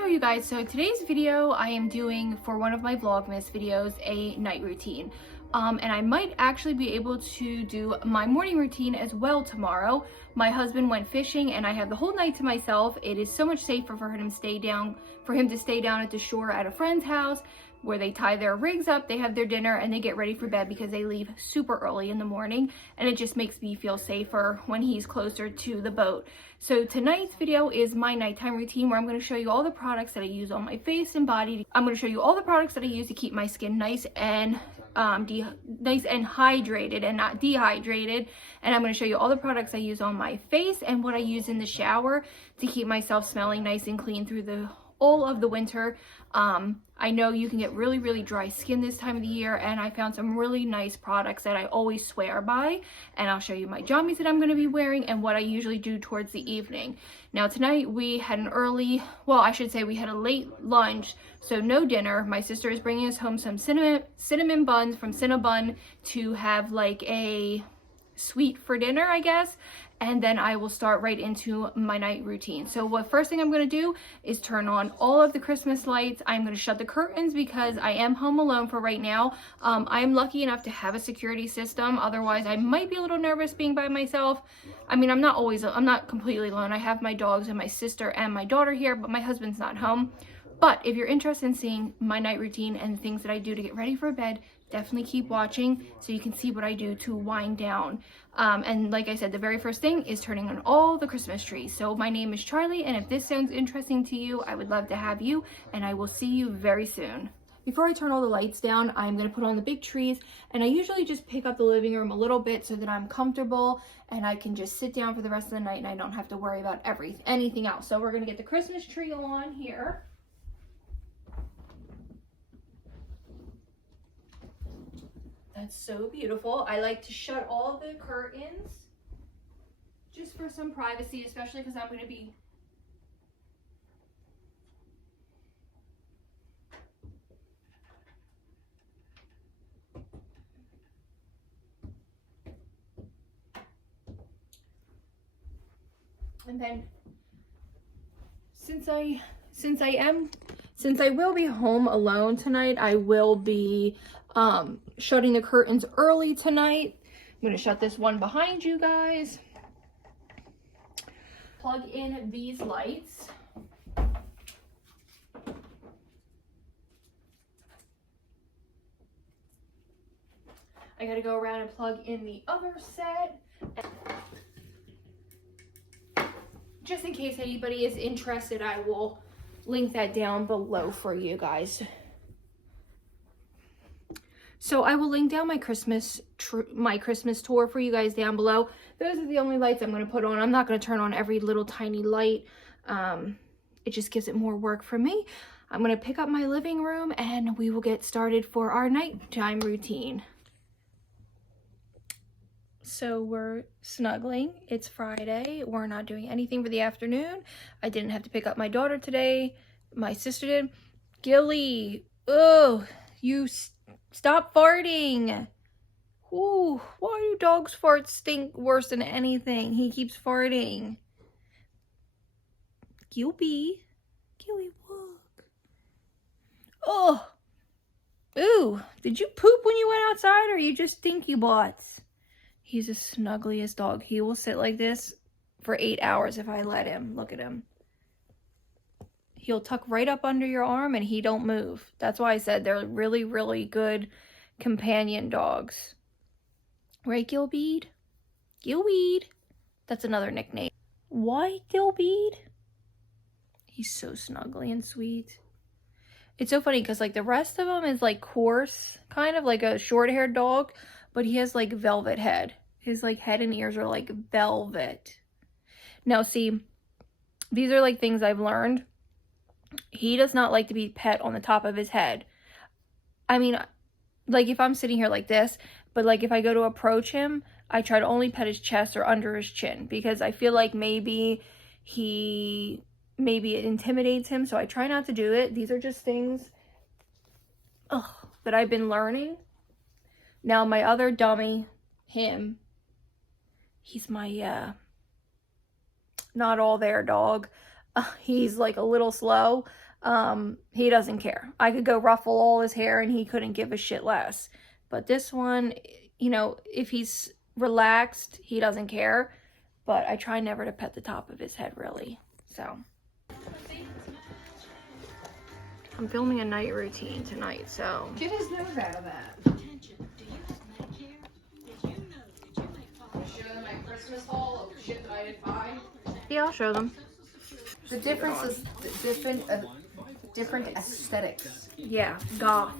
Hello you guys, so today's video I am doing for one of my Vlogmas videos a night routine. And I might actually be able to do my morning routine as well tomorrow. My husband went fishing and I have the whole night to myself. It is so much safer for him to stay down at the shore at a friend's house where they tie their rigs up, they have their dinner, and they get ready for bed because they leave super early in the morning, and it just makes me feel safer when he's closer to the boat. So tonight's video is my nighttime routine where I'm going to show you all the products that I use on my face and body. I'm going to show you all the products that I use to keep my skin nice and hydrated and not dehydrated, and I'm going to show you all the products I use on my face and what I use in the shower to keep myself smelling nice and clean through all of the winter. I know you can get really dry skin this time of the year, and I found some really nice products that I always swear by, and I'll show you my jammies that I'm going to be wearing and what I usually do towards the evening. Now tonight we had we had a late lunch, so no dinner. My sister is bringing us home some cinnamon buns from Cinnabon to have like a sweet for dinner, I guess, and then I will start right into my night routine. So first thing I'm going to do is turn on all of the Christmas lights. I'm going to shut the curtains because I am home alone for right now. I am lucky enough to have a security system. Otherwise, I might be a little nervous being by myself. I mean, I'm not completely alone. I have my dogs and my sister and my daughter here, but my husband's not home. But if you're interested in seeing my night routine and the things that I do to get ready for bed, definitely keep watching so you can see what I do to wind down. And like I said, the very first thing is turning on all the Christmas trees. So my name is Charlie, and if this sounds interesting to you, I would love to have you, and I will see you very soon. Before I turn all the lights down, I'm going to put on the big trees, and I usually just pick up the living room a little bit so that I'm comfortable and I can just sit down for the rest of the night and I don't have to worry about anything else. So we're going to get the Christmas tree on here. That's so beautiful. I like to shut all the curtains just for some privacy, especially because I'm going to be and then since I will be home alone tonight, I will be shutting the curtains early tonight. I'm going to shut this one behind you guys. Plug in these lights. I got to go around and plug in the other set. Just in case anybody is interested, I will link that down below for you guys. So I will link down my Christmas tour for you guys down below. Those are the only lights I'm going to put on. I'm not going to turn on every little tiny light. It just gives it more work for me. I'm going to pick up my living room and we will get started for our nighttime routine. So we're snuggling. It's Friday. We're not doing anything for the afternoon. I didn't have to pick up my daughter today. My sister did. Gilly, oh, you stop farting. Ooh, why do dogs' farts stink worse than anything? He keeps farting. Gilby, look. Oh, ooh, did you poop when you went outside, or you just stinky butts? He's the snuggliest dog. He will sit like this for 8 hours if I let him. Look at him. He'll tuck right up under your arm and he don't move. That's why I said they're really good companion dogs. Right, Gilbeed? Gilbeed. That's another nickname. Why, Gilbeed? He's so snuggly and sweet. It's so funny because like the rest of them is like coarse, kind of like a short-haired dog, but he has like velvet head. His like head and ears are like velvet. Now see, these are like things I've learned. He does not like to be pet on the top of his head. I mean, like if I'm sitting here like this, but like if I go to approach him, I try to only pet his chest or under his chin because I feel like maybe it intimidates him, so I try not to do it. These are just things that I've been learning. Now my other dummy, he's my not all there dog. He's like a little slow. he doesn't care. I could go ruffle all his hair and he couldn't give a shit less. But this one, you know, if he's relaxed, he doesn't care. But I try never to pet the top of his head, really. So I'm filming a night routine tonight, so Get his nose out of that. Show them my Christmas haul of shit that I didn't buy. yeah, I'll show them. The difference is different aesthetics. Yeah, goth.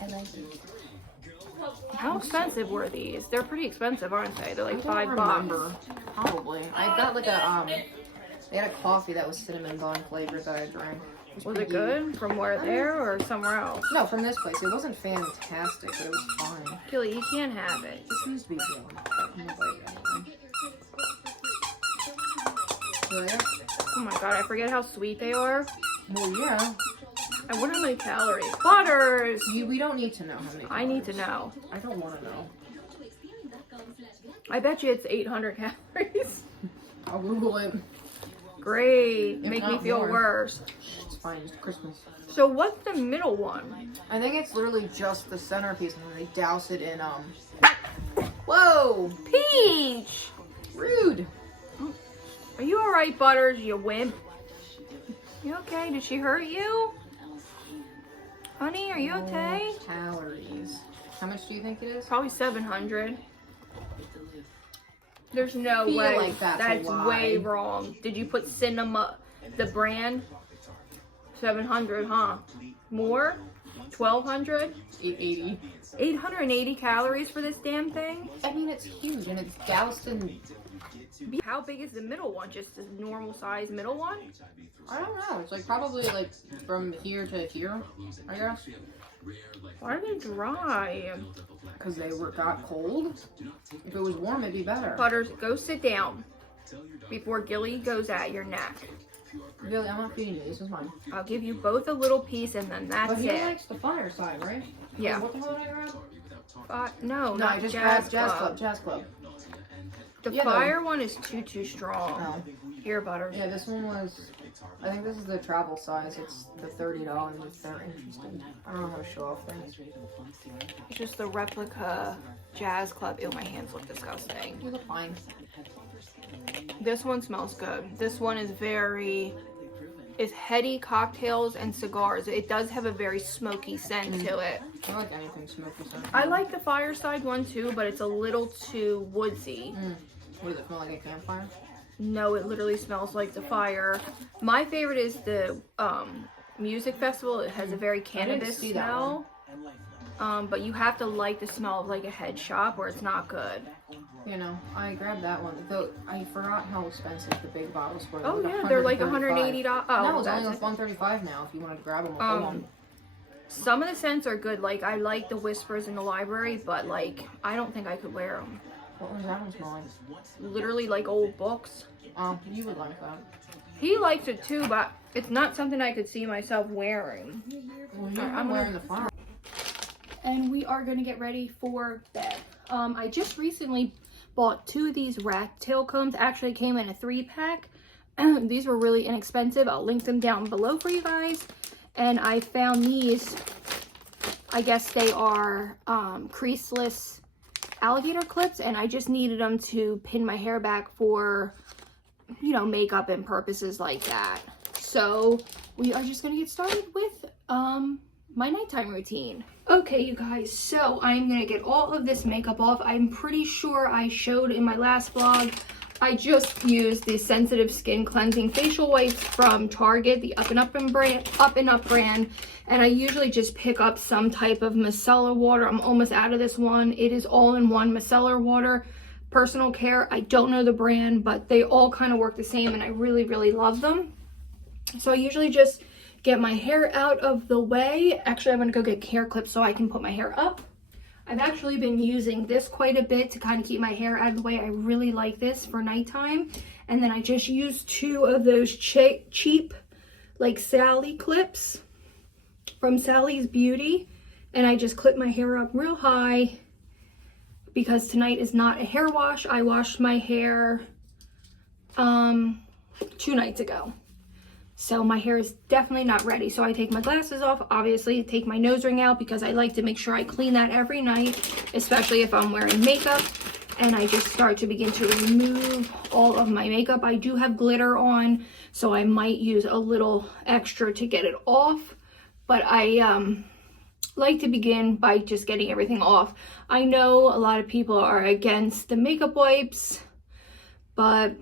I like it. How expensive were these? They're pretty expensive, aren't they? They're like I don't $5. remember. Probably. I got like a they had a coffee that was cinnamon bun flavored that I drank. Was it good? From where there or somewhere else? No, from this place. It wasn't fantastic, but it was fine. Gilly, you can't have it. This needs to be good. Anyway. Oh my god, I forget how sweet they are. Well, yeah. I wonder how many calories. Butters! We don't need to know how many. I need to know. I don't want to know. I bet you it's 800 calories. I'll Google it. Great. If Make me not feel more. worse. It's fine. It's Christmas. So what's the middle one? I think it's literally just the centerpiece, and then they douse it in Whoa! Peach! Rude. Are you alright, Butters, you wimp? You okay? Did she hurt you? Honey, are you okay? Calories. How much do you think it is? Probably 700. There's no Feel way. like that's a lie. Way wrong. Did you put Cinema, the brand? 700, huh? More? 1200? 880. 880 calories for this damn thing? I mean, it's huge, and it's doused in... How big is the middle one? Just a normal size middle one? I don't know. It's like probably like from here to here, I guess. Why are they dry? Because they got cold. If it was warm, it'd be better. Butters, go sit down before Gilly goes at your neck. Really, I'm not feeding you. This is mine. I'll give you both a little piece and then that's But he it. likes the fire side, right? Yeah. What the hell did I grab? No, No, not I just Jazz grabbed Jazz Club. Club. Jazz Club. The Yeah, fire one is too strong. No. Here, Butters. Yeah, this one was... I think this is the travel size. It's the $30 if they're interested. I don't know how to show off things. It's just the replica Jazz Club. Ew, my hands look disgusting. You look fine. This one smells good. This one is it's heady cocktails and cigars. It does have a very smoky scent to it. I like anything smoky scent. I like the fireside one too, but it's a little too woodsy. What does it smell like, a campfire? No, it literally smells like the fire. My favorite is the music festival. It has a very cannabis smell. But you have to like the smell of like a head shop or it's not good. You know, I grabbed that one. Though I forgot how expensive the big bottles were. Oh yeah, they're like $180. Oh, no, it's only like $135 now if you want to grab them. With some of the scents are good. Like I like the Whispers in the Library, but like I don't think I could wear them. What was that one smell like? Literally like old books. Oh, you would like that. He likes it too, but it's not something I could see myself wearing. Well, I'm wearing the fire. And we are going to get ready for bed. I just recently bought 2 of these rat tail combs. Actually came in a 3-pack. These were really inexpensive. I'll link them down below for you guys. And I found these. I guess they are creaseless alligator clips, and I just needed them to pin my hair back for, you know, makeup and purposes like that. So we are just gonna get started with my nighttime routine. Okay, you guys, so I'm gonna get all of this makeup off. I'm pretty sure I showed in my last vlog, I just used the Sensitive Skin Cleansing Facial Wipes from Target, the Up and Up brand, and I usually just pick up some type of micellar water. I'm almost out of this one. It is all-in-one micellar water, personal care. I don't know the brand, but they all kind of work the same, and I really, really love them. So I usually just get my hair out of the way. Actually, I'm gonna go get hair clips so I can put my hair up. I've actually been using this quite a bit to kind of keep my hair out of the way. I really like this for nighttime. And then I just used 2 of those cheap, like Sally clips from Sally's Beauty. And I just clip my hair up real high because tonight is not a hair wash. I washed my hair 2 nights ago. So my hair is definitely not ready. So I take my glasses off, obviously take my nose ring out because I like to make sure I clean that every night, especially if I'm wearing makeup. And I just start to begin to remove all of my makeup. I do have glitter on, so I might use a little extra to get it off. But I like to begin by just getting everything off. I know a lot of people are against the makeup wipes, but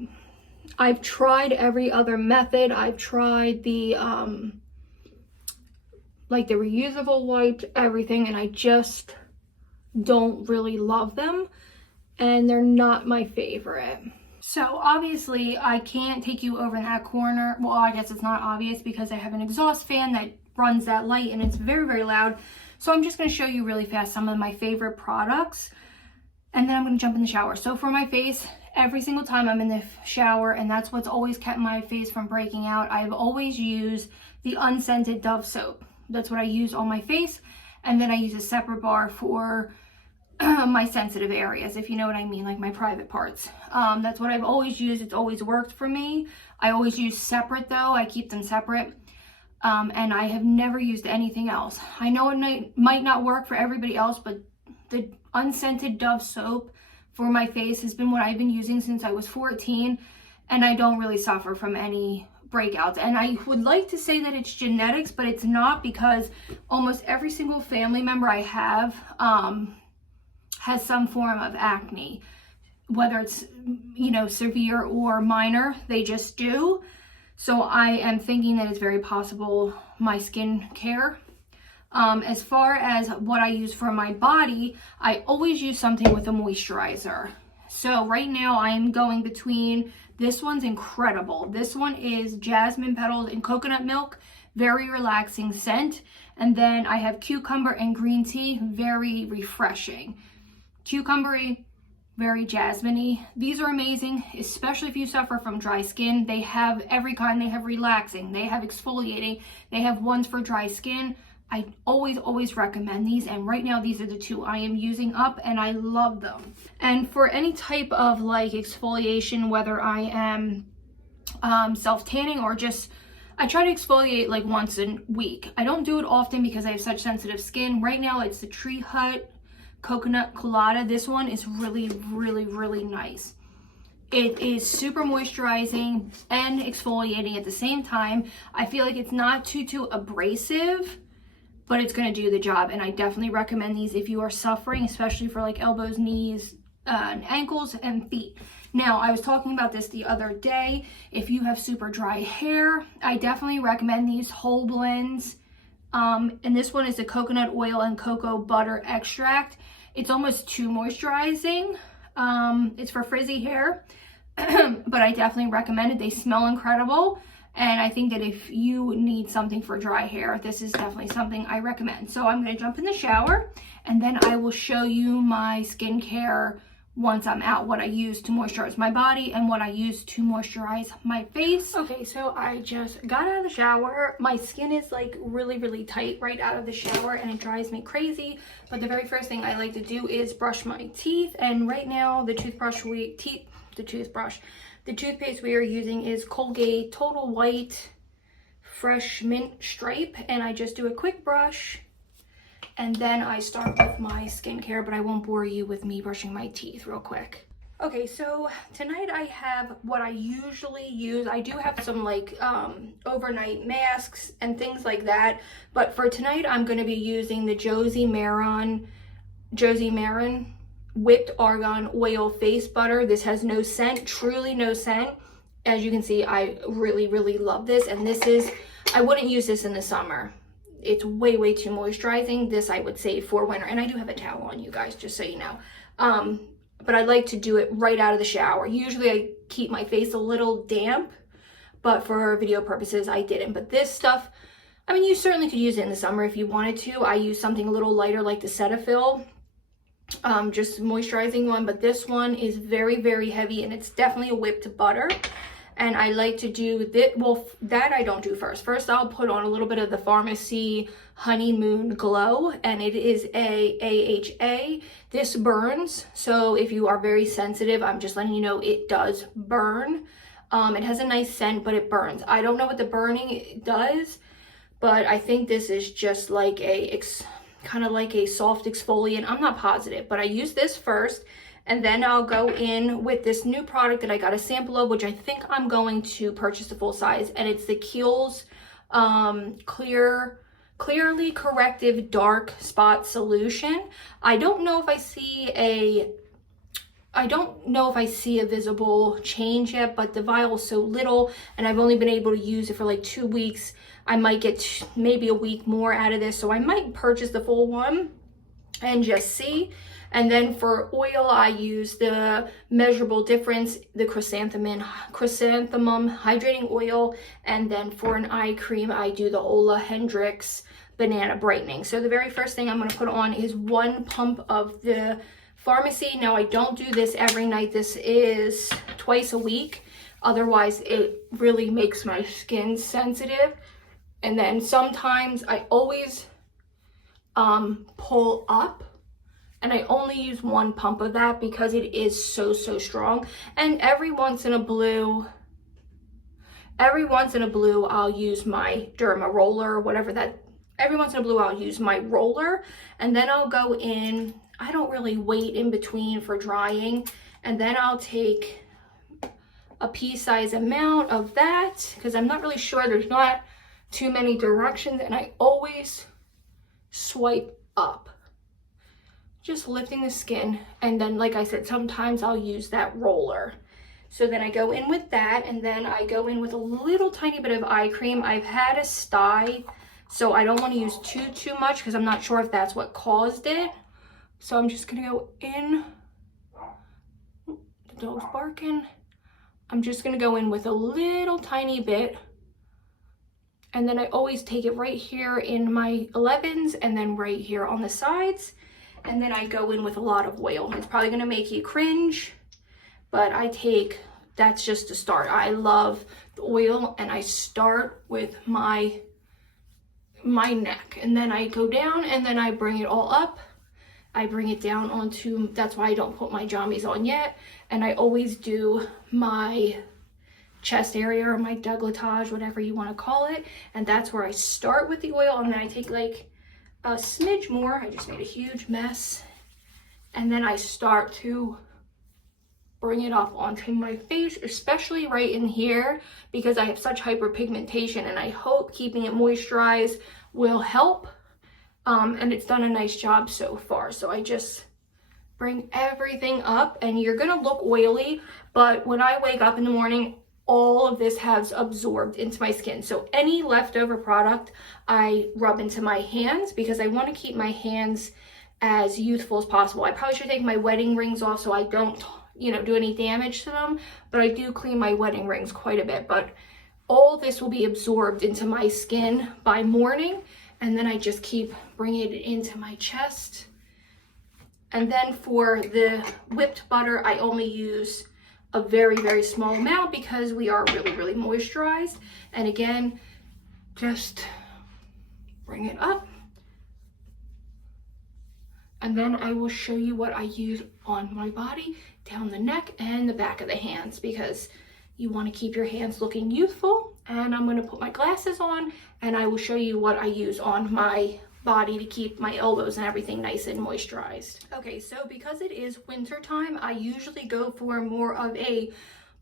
I've tried every other method. I've tried the like the reusable wipes, everything, and I just don't really love them, and they're not my favorite. So obviously I can't take you over in that corner. Well, I guess it's not obvious because I have an exhaust fan that runs that light and it's very, very loud. So I'm just going to show you really fast some of my favorite products, and then I'm going to jump in the shower. So for my face, every single time I'm in the shower, and that's what's always kept my face from breaking out, I've always used the unscented Dove soap. That's what I use on my face, and then I use a separate bar for my sensitive areas, if you know what I mean, like my private parts. That's what I've always used. It's always worked for me. I always use separate though. I keep them separate. And I have never used anything else. I know it might not work for everybody else, but the unscented Dove soap for my face has been what I've been using since I was 14, and I don't really suffer from any breakouts. And I would like to say that it's genetics, but it's not, because almost every single family member I have has some form of acne, whether it's, you know, severe or minor, they just do. So I am thinking that it's very possible my skin care. As far as what I use for my body, I always use something with a moisturizer. So right now I am going between, this one's incredible. This one is jasmine petals and coconut milk, very relaxing scent. And then I have cucumber and green tea, very refreshing. Cucumbery, very jasmine-y. These are amazing, especially if you suffer from dry skin. They have every kind. They have relaxing, they have exfoliating, they have ones for dry skin. I always recommend these, and right now these are the two I am using up, and I love them. And for any type of like exfoliation, whether I am self-tanning or just, I try to exfoliate like once a week. I don't do it often because I have such sensitive skin. Right now it's the Tree Hut Coconut Colada. This one is really nice. It is super moisturizing and exfoliating at the same time. I feel like it's not too abrasive, but it's going to do the job, and I definitely recommend these if you are suffering, especially for like elbows, knees, and ankles and feet. Now, I was talking about this the other day. If you have super dry hair, I definitely recommend these whole blends. And this one is the coconut oil and cocoa butter extract. It's almost too moisturizing. It's for frizzy hair, but I definitely recommend it. They smell incredible. And I think that if you need something for dry hair, this is definitely something I recommend. So I'm going to jump in the shower, and then I will show you my skincare once I'm out, what I use to moisturize my body and what I use to moisturize my face. Okay, so I just got out of the shower. My skin is like really tight right out of the shower, and it drives me crazy. But the very first thing I like to do is brush my teeth. And right now the toothpaste we are using is Colgate Total White Fresh Mint Stripe, and I just do a quick brush, and then I start with my skincare, but I won't bore you with me brushing my teeth real quick. Okay, so tonight I have what I usually use. I do have some like overnight masks and things like that, but for tonight I'm going to be using the Josie Maran Whipped Argan Oil Face Butter. This has no scent, truly no scent. As you can see, I really love this, and this is, I wouldn't use this in the summer. It's way too moisturizing. This I would save for winter, and I do have a towel on, you guys, just so you know. But I like to do it right out of the shower. Usually I keep my face a little damp, but for video purposes I didn't. But this stuff, I mean, you certainly could use it in the summer if you wanted to. I use something a little lighter like the Cetaphil, just moisturizing one, but this one is very heavy, and it's definitely a whipped butter. And I like to do that. Well, that I don't do first. First, I'll put on a little bit of the Pharmacy Honeymoon Glow, and it is a AHA. This burns, so if you are very sensitive, I'm just letting you know it does burn. It has a nice scent, but it burns. I don't know what the burning does, but I think this is just like kind of like a soft exfoliant. I'm not positive, but I use this first, and then I'll go in with this new product that I got a sample of, which I think I'm going to purchase the full size, and it's the Kiehl's Clearly Corrective Dark Spot Solution. I don't know if I see a visible change yet, but the vial is so little and I've only been able to use it for like 2 weeks. I might get maybe a week more out of this, so I might purchase the full one and just see. And then for oil, I use the Measurable Difference, the chrysanthemum hydrating oil. And then for an eye cream, I do the Ola Hendrix Banana Brightening. So the very first thing I'm going to put on is 1 pump of the Pharmacy. Now, I don't do this every night. This is twice a week. Otherwise, it really makes my skin sensitive. And then sometimes I always pull up, and I only use 1 pump of that because it is so strong. And every once in a blue I'll use my Derma roller, whatever that, every once in a blue I'll use my roller, and then I'll go in. I don't really wait in between for drying, and then I'll take a pea-size amount of that because I'm not really sure, there's not too many directions, and I always swipe up, just lifting the skin. And then, like I said, sometimes I'll use that roller. So then I go in with that, and then I go in with a little tiny bit of eye cream. I've had a sty, so I don't want to use too much because I'm not sure if that's what caused it. So I'm just gonna go in. The dog's barking. I'm just gonna go in with a little tiny bit. And then I always take it right here in my 11s and then right here on the sides. And then I go in with a lot of oil. It's probably gonna make you cringe, but that's just to start. I love the oil, and I start with my neck. And then I go down, and then I bring it all up. I bring it down onto, that's why I don't put my jammies on yet. And I always do my chest area or my décolletage, whatever you want to call it. And that's where I start with the oil, and then I take like a smidge more. I just made a huge mess. And then I start to bring it up onto my face, especially right in here, because I have such hyperpigmentation, and I hope keeping it moisturized will help. And it's done a nice job so far. So I just bring everything up, and you're gonna look oily, but when I wake up in the morning, all of this has absorbed into my skin. So any leftover product I rub into my hands because I want to keep my hands as youthful as possible. I probably should take my wedding rings off so I don't, do any damage to them, but I do clean my wedding rings quite a bit. But all this will be absorbed into my skin by morning. And then I just keep bringing it into my chest. And then for the whipped butter, I only use a very small amount because we are really moisturized. And again, just bring it up. And then I will show you what I use on my body, down the neck and the back of the hands, because you want to keep your hands looking youthful. And I'm going to put my glasses on, and I will show you what I use on my body to keep my elbows and everything nice and moisturized. Okay, so because it is winter time, I usually go for more of a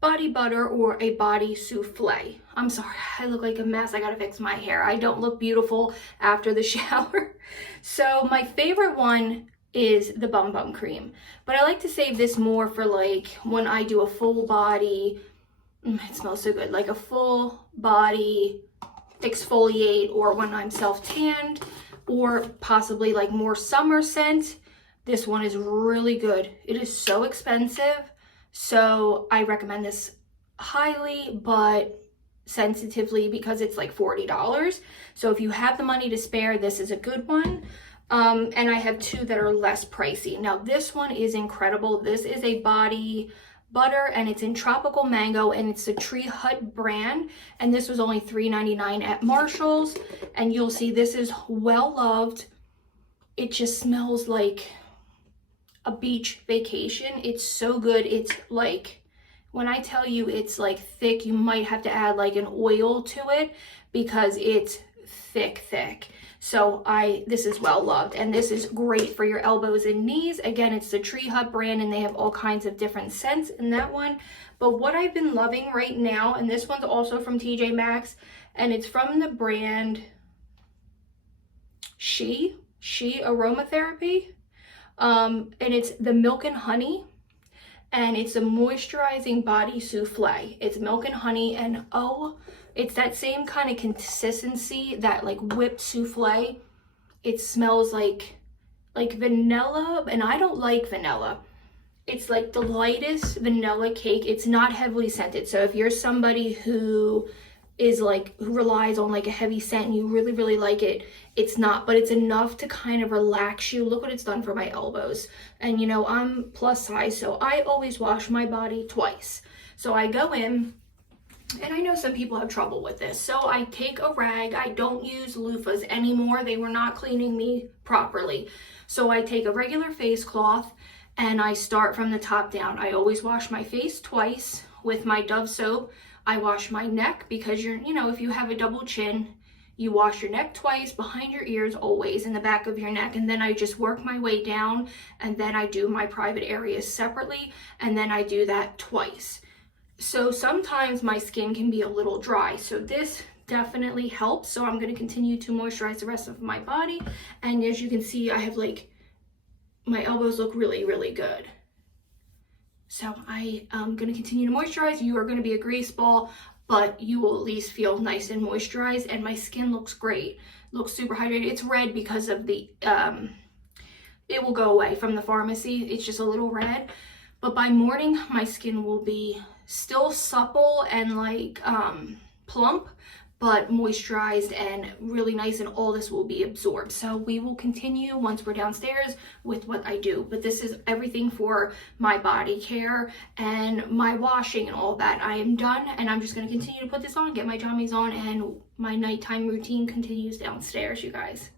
body butter or a body souffle. I'm sorry, I look like a mess. I gotta fix my hair. I don't look beautiful after the shower. So my favorite one is the Bum Bum Cream, but I like to save this more for like when I do a full body, it smells so good, like a full body exfoliate, or when I'm self-tanned, or possibly like more summer scent. This one is really good. It is so expensive, so I recommend this highly, but sensitively, because it's like $40. So if you have the money to spare, this is a good one. And I have 2 that are less pricey. Now this one is incredible. This is a body butter, and it's in tropical mango, and it's the Tree Hut brand, and this was only $3.99 at Marshall's. And you'll see this is well loved. It just smells like a beach vacation. It's so good. It's like When I tell you it's like thick, you might have to add like an oil to it because it's thick. So this is well loved, and this is great for your elbows and knees. Again, it's the Tree Hut brand, and they have all kinds of different scents in that one. But what I've been loving right now, and this one's also from TJ Maxx, and it's from the brand She Aromatherapy. And it's the Milk and Honey, and it's a moisturizing body souffle. It's milk and honey, and oh, it's that same kind of consistency, that like whipped souffle. It smells like vanilla, and I don't like vanilla. It's like the lightest vanilla cake. It's not heavily scented. So if you're somebody who relies on like a heavy scent and you really like it, it's not, but it's enough to kind of relax you. Look what it's done for my elbows. And you know, I'm plus size, so I always wash my body twice. So I go in, and I know some people have trouble with this, so I take a rag. I don't use loofahs anymore. They were not cleaning me properly. So I take a regular face cloth and I start from the top down. I always wash my face twice with my Dove soap. I wash my neck because if you have a double chin, you wash your neck twice, behind your ears always, in the back of your neck, and then I just work my way down, and then I do my private areas separately, and then I do that twice. So sometimes my skin can be a little dry, so this definitely helps. So I'm going to continue to moisturize the rest of my body, and as you can see, I have my elbows look really good. So I am going to continue to moisturize. You are going to be a grease ball, but you will at least feel nice and moisturized, and my skin looks great. Looks super hydrated. It's red because of the, it will go away from the pharmacy. It's just a little red. But by morning, my skin will be still supple and plump, but moisturized and really nice, and all this will be absorbed. So we will continue once we're downstairs with what I do, but this is everything for my body care and my washing and all that. I am done, and I'm just going to continue to put this on, get my jammies on, and my nighttime routine continues downstairs, you guys.